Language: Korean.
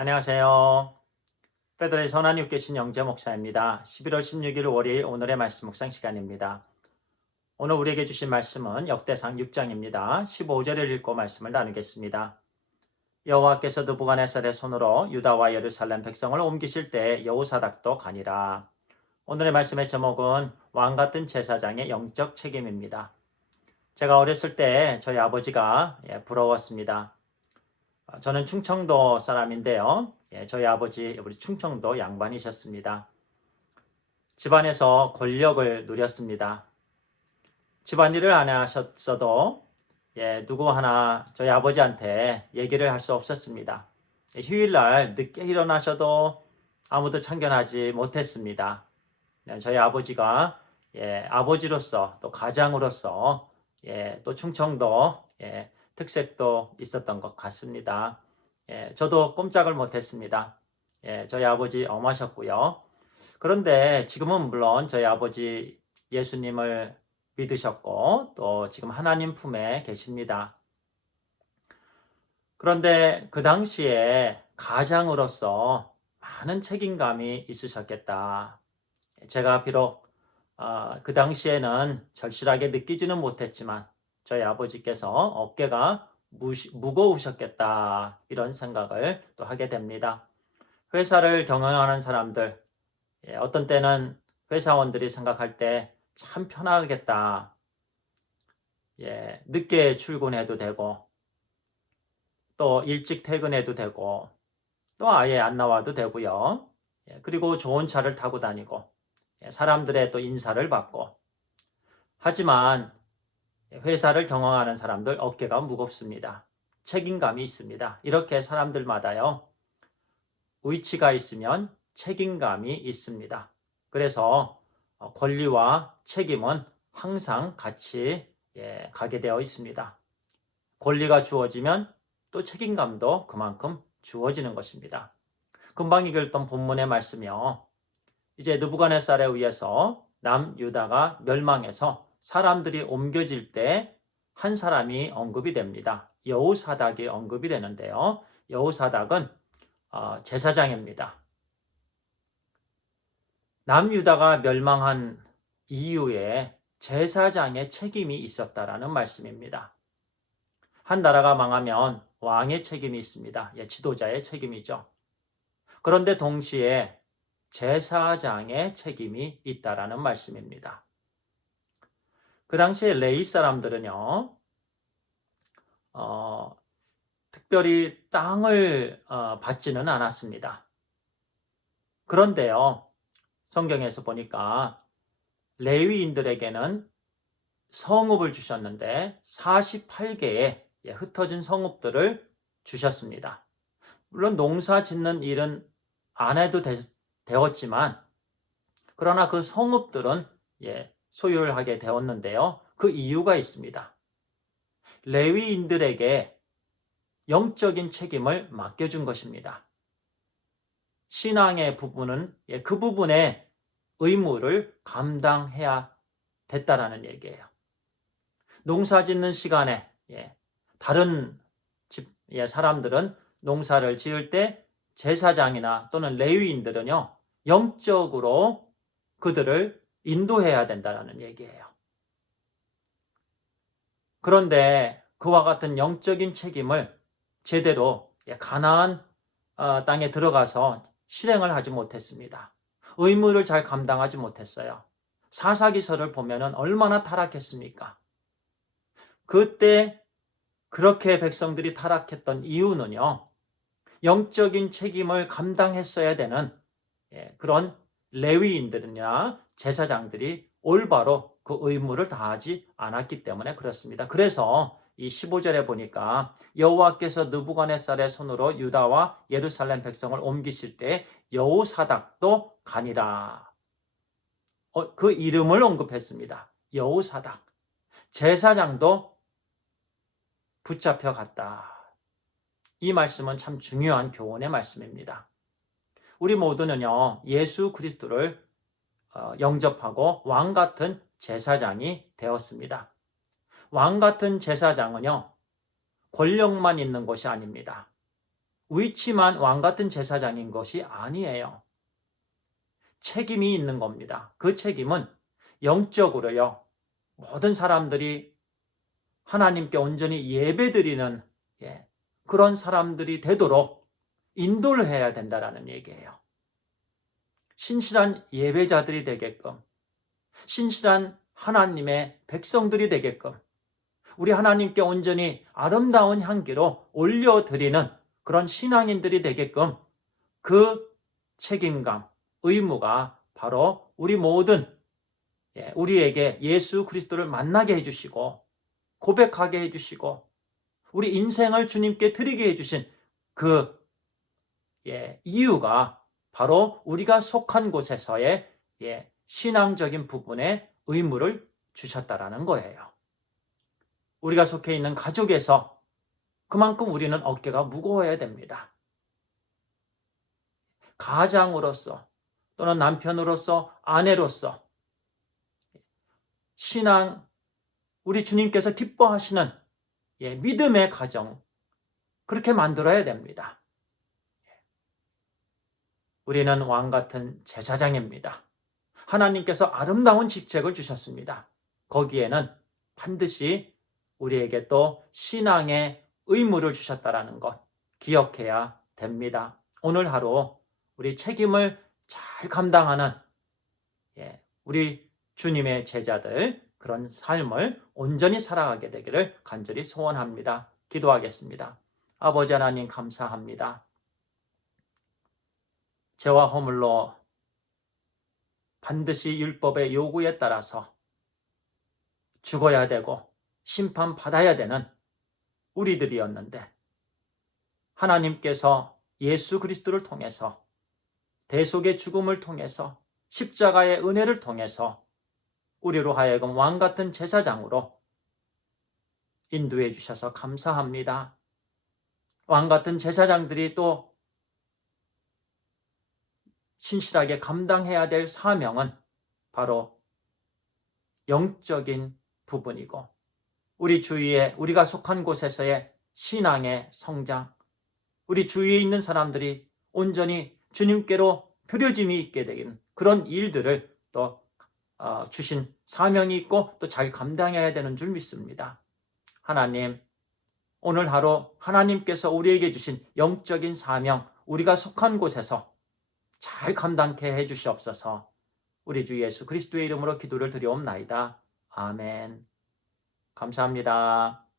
안녕하세요. 페드로의 선한 육계신 영재 목사입니다. 11월 16일 월요일 오늘의 말씀 묵상 시간입니다. 오늘 우리에게 주신 말씀은 역대상 6장입니다. 15절을 읽고 말씀을 나누겠습니다. 여호와께서 느부갓네살의 손으로 유다와 예루살렘 백성을 옮기실 때 여호사닥도 가니라. 오늘의 말씀의 제목은 왕같은 제사장의 영적 책임입니다. 제가 어렸을 때 저희 아버지가 부러웠습니다. 저는 충청도 사람인데요. 저희 아버지 우리 충청도 양반이셨습니다. 집안에서 권력을 누렸습니다. 집안일을 안 하셨어도 누구 하나 저희 아버지한테 얘기를 할 수 없었습니다. 휴일날 늦게 일어나셔도 아무도 참견하지 못했습니다. 저희 아버지가 아버지로서 또 가장으로서 또 충청도 특색도 있었던 것 같습니다. 저도 꼼짝을 못했습니다. 저희 아버지 엄하셨고요. 그런데 지금은 물론 저희 아버지 예수님을 믿으셨고 또 지금 하나님 품에 계십니다. 그런데 그 당시에 가장으로서 많은 책임감이 있으셨겠다. 제가 비록 그 당시에는 절실하게 느끼지는 못했지만 저희 아버지께서 어깨가 무거우셨겠다 이런 생각을 또 하게 됩니다. 회사를 경영하는 사람들, 어떤 때는 회사원들이 생각할 때 참 편하겠다. 늦게 출근해도 되고 또 일찍 퇴근해도 되고 또 아예 안 나와도 되고요. 그리고 좋은 차를 타고 다니고 사람들의 또 인사를 받고 하지만 회사를 경영하는 사람들 어깨가 무겁습니다. 책임감이 있습니다. 이렇게 사람들마다요. 위치가 있으면 책임감이 있습니다. 그래서 권리와 책임은 항상 같이 가게 되어 있습니다. 권리가 주어지면 또 책임감도 그만큼 주어지는 것입니다. 금방 읽었던 본문의 말씀이요. 이제 느부갓네살에 의해서 남유다가 멸망해서 사람들이 옮겨질 때 한 사람이 언급이 됩니다. 여호사닥이 언급이 되는데요. 여호사닥은 제사장입니다. 남유다가 멸망한 이후에 제사장의 책임이 있었다라는 말씀입니다. 한 나라가 망하면 왕의 책임이 있습니다. 지도자의 책임이죠. 그런데 동시에 제사장의 책임이 있다라는 말씀입니다. 그 당시에 레위 사람들은요, 특별히 땅을 받지는 않았습니다. 그런데요, 성경에서 보니까 레위인들에게는 성읍을 주셨는데 48개의 흩어진 성읍들을 주셨습니다. 물론 농사 짓는 일은 안 해도 되었지만 그러나 그 성읍들은 소유를 하게 되었는데요. 그 이유가 있습니다. 레위인들에게 영적인 책임을 맡겨준 것입니다. 신앙의 부분은 그 부분의 의무를 감당해야 됐다라는 얘기예요. 농사 짓는 시간에 다른 집 사람들은 농사를 지을 때 제사장이나 또는 레위인들은요 영적으로 그들을 인도해야 된다는 얘기예요. 그런데 그와 같은 영적인 책임을 제대로 가나안 땅에 들어가서 실행을 하지 못했습니다. 의무를 잘 감당하지 못했어요. 사사기서를 보면 얼마나 타락했습니까? 그때 그렇게 백성들이 타락했던 이유는요. 영적인 책임을 감당했어야 되는 그런 레위인들이나 제사장들이 올바로 그 의무를 다하지 않았기 때문에 그렇습니다. 그래서 이 15절에 보니까 여호와께서 느부갓네살의 손으로 유다와 예루살렘 백성을 옮기실 때 여호사닥도 가니라. 그 이름을 언급했습니다. 여호사닥. 제사장도 붙잡혀 갔다. 이 말씀은 참 중요한 교훈의 말씀입니다. 우리 모두는요, 예수 그리스도를 영접하고 왕 같은 제사장이 되었습니다. 왕 같은 제사장은요, 권력만 있는 것이 아닙니다. 위치만 왕 같은 제사장인 것이 아니에요. 책임이 있는 겁니다. 그 책임은 영적으로요. 모든 사람들이 하나님께 온전히 예배드리는 그런 사람들이 되도록 인도를 해야 된다라는 얘기예요. 신실한 예배자들이 되게끔, 신실한 하나님의 백성들이 되게끔, 우리 하나님께 온전히 아름다운 향기로 올려드리는 그런 신앙인들이 되게끔 그 책임감, 의무가 바로 우리 모든 우리에게 예수 그리스도를 만나게 해주시고 고백하게 해주시고 우리 인생을 주님께 드리게 해주신 그 이유가 바로 우리가 속한 곳에서의 신앙적인 부분의 의무를 주셨다라는 거예요. 우리가 속해 있는 가족에서 그만큼 우리는 어깨가 무거워야 됩니다. 가장으로서 또는 남편으로서 아내로서 신앙 우리 주님께서 기뻐하시는 믿음의 가정 그렇게 만들어야 됩니다. 우리는 왕 같은 제사장입니다. 하나님께서 아름다운 직책을 주셨습니다. 거기에는 반드시 우리에게 또 신앙의 의무를 주셨다라는 것 기억해야 됩니다. 오늘 하루 우리 책임을 잘 감당하는 우리 주님의 제자들 그런 삶을 온전히 살아가게 되기를 간절히 소원합니다. 기도하겠습니다. 아버지 하나님 감사합니다. 죄와 허물로 반드시 율법의 요구에 따라서 죽어야 되고 심판받아야 되는 우리들이었는데 하나님께서 예수 그리스도를 통해서 대속의 죽음을 통해서 십자가의 은혜를 통해서 우리로 하여금 왕같은 제사장으로 인도해 주셔서 감사합니다. 왕같은 제사장들이 또 신실하게 감당해야 될 사명은 바로 영적인 부분이고 우리 주위에 우리가 속한 곳에서의 신앙의 성장, 우리 주위에 있는 사람들이 온전히 주님께로 드려짐이 있게 되는 그런 일들을 또 주신 사명이 있고 또 잘 감당해야 되는 줄 믿습니다. 하나님, 오늘 하루 하나님께서 우리에게 주신 영적인 사명, 우리가 속한 곳에서 잘 감당케 해주시옵소서. 우리 주 예수 그리스도의 이름으로 기도를 드리옵나이다. 아멘. 감사합니다.